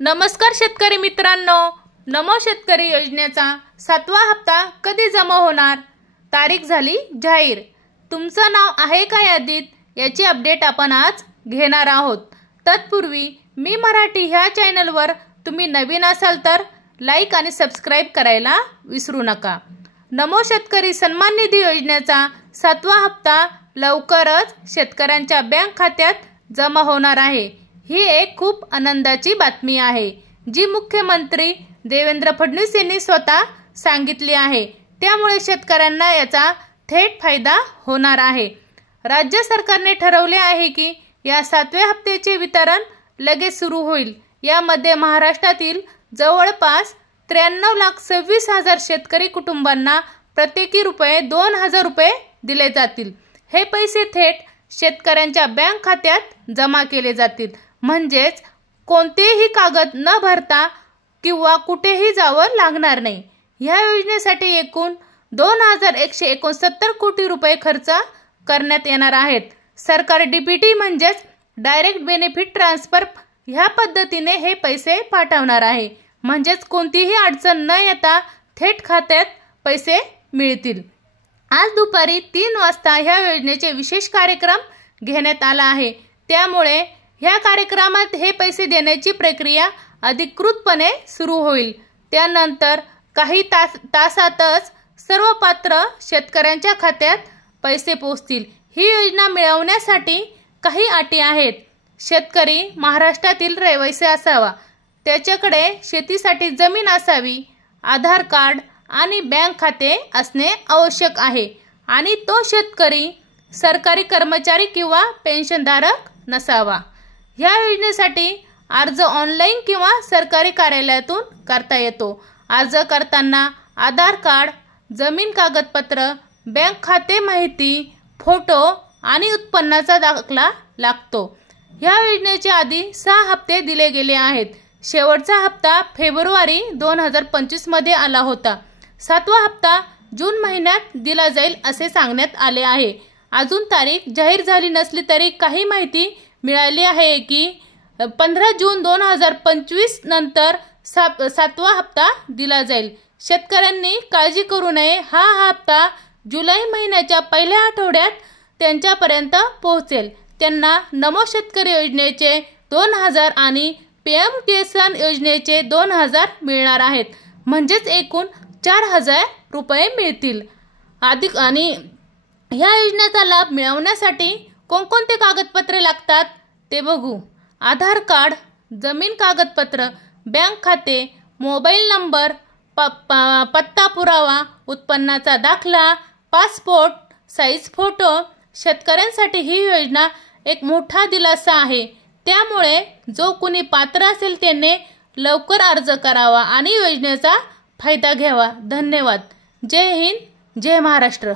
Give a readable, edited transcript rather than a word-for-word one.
नमस्कार शेतकरी मित्रांनो, नमो शेतकरी योजनेचा 7वा हप्ता कधी जमा होणार? तारीख झाली जाहीर. तुमचं नाव आहे का यादीत? याची अपडेट आपण आज घेणार आहोत. तत्पूर्वी मी मराठी ह्या चॅनलवर तुम्ही नवीन असाल तर लाईक आणि सबस्क्राईब करायला विसरू नका. नमो शेतकरी सन्मान निधी योजनेचा 7वा हप्ता लवकरच शेतकऱ्यांच्या बँक खात्यात जमा होणार आहे. ही एक खूप आनंदाची बातमी आहे, जी मुख्यमंत्री देवेंद्र फडणवीस यांनी स्वतः सांगितली आहे. त्यामुळे शेतकऱ्यांना याचा थेट फायदा होणार आहे. राज्य सरकारने ठरवले आहे की या 7व्या हप्त्याचे वितरण लगेच सुरू होईल. यामध्ये महाराष्ट्रातील जवळपास 93,26,000 शेतकरी कुटुंबांना प्रत्येकी ₹2,000 दिले जातील. हे पैसे थेट शेतकऱ्यांच्या बँक खात्यात जमा केले जातील. म्हणजेच कोणतेही कागद न भरता किंवा कुठेही जावं लागणार नाही. ह्या योजनेसाठी एकूण 2,169 कोटी रुपये खर्च करण्यात येणार आहेत. सरकार डीबीटी म्हणजेच डायरेक्ट बेनिफिट ट्रान्सफर ह्या पद्धतीने हे पैसे पाठवणार आहे. म्हणजेच कोणतीही अडचण न येता थेट खात्यात पैसे मिळतील. आज दुपारी 3 वाजता ह्या योजनेचे विशेष कार्यक्रम घेण्यात आला आहे. त्यामुळे ह्या कार्यक्रमात हे पैसे देण्याची प्रक्रिया अधिकृतपणे सुरू होईल. त्यानंतर काही तासातच सर्व पात्र शेतकऱ्यांच्या खात्यात पैसे पोहोचतील. ही योजना मिळवण्यासाठी काही अटी आहेत. शेतकरी महाराष्ट्रातील रहिवासी असावा, त्याच्याकडे शेतीसाठी जमीन असावी, आधार कार्ड आणि बँक खाते असणे आवश्यक आहे आणि तो शेतकरी सरकारी कर्मचारी किंवा पेन्शनधारक नसावा. ह्या योजनेसाठी अर्ज ऑनलाईन किंवा सरकारी कार्यालयातून करता येतो. अर्ज करताना आधार कार्ड, जमीन कागदपत्र, बँक खाते माहिती, फोटो आणि उत्पन्नाचा दाखला लागतो. ह्या योजनेचे आधी 6 हप्ते दिले गेले आहेत. शेवटचा हप्ता फेब्रुवारी 2025 मध्ये आला होता. 7वा हप्ता जून महिन्यात दिला जाईल असे सांगण्यात आले आहे. अजून तारीख जाहीर झाली नसली तरी काही माहिती मिळाली आहे की 15 जून 2025 नंतर 7वा हप्ता दिला जाईल. शेतकऱ्यांनी काळजी करू नये. हा हप्ता जुलै महिन्याच्या पहिल्या आठवड्यात त्यांच्यापर्यंत पोहोचेल. त्यांना नमो शेतकरी योजनेचे 2,000 आणि PM किसान योजनेचे 2,000 मिळणार आहेत. म्हणजेच एकूण 4,000 रुपये मिळतील. आणि ह्या योजनेचा लाभ मिळवण्यासाठी कोणकोणते कागदपत्रे लागतात ते बघू. आधार कार्ड, जमीन कागदपत्र, बँक खाते, मोबाईल नंबर, पत्ता पुरावा, उत्पन्नाचा दाखला, पासपोर्ट साईज फोटो. शेतकऱ्यांसाठी ही योजना एक मोठा दिलासा आहे. त्यामुळे जो कोणी पात्र असेल त्याने लवकर अर्ज करावा आणि योजनेचा फायदा घ्यावा. धन्यवाद. जय हिंद, जय महाराष्ट्र.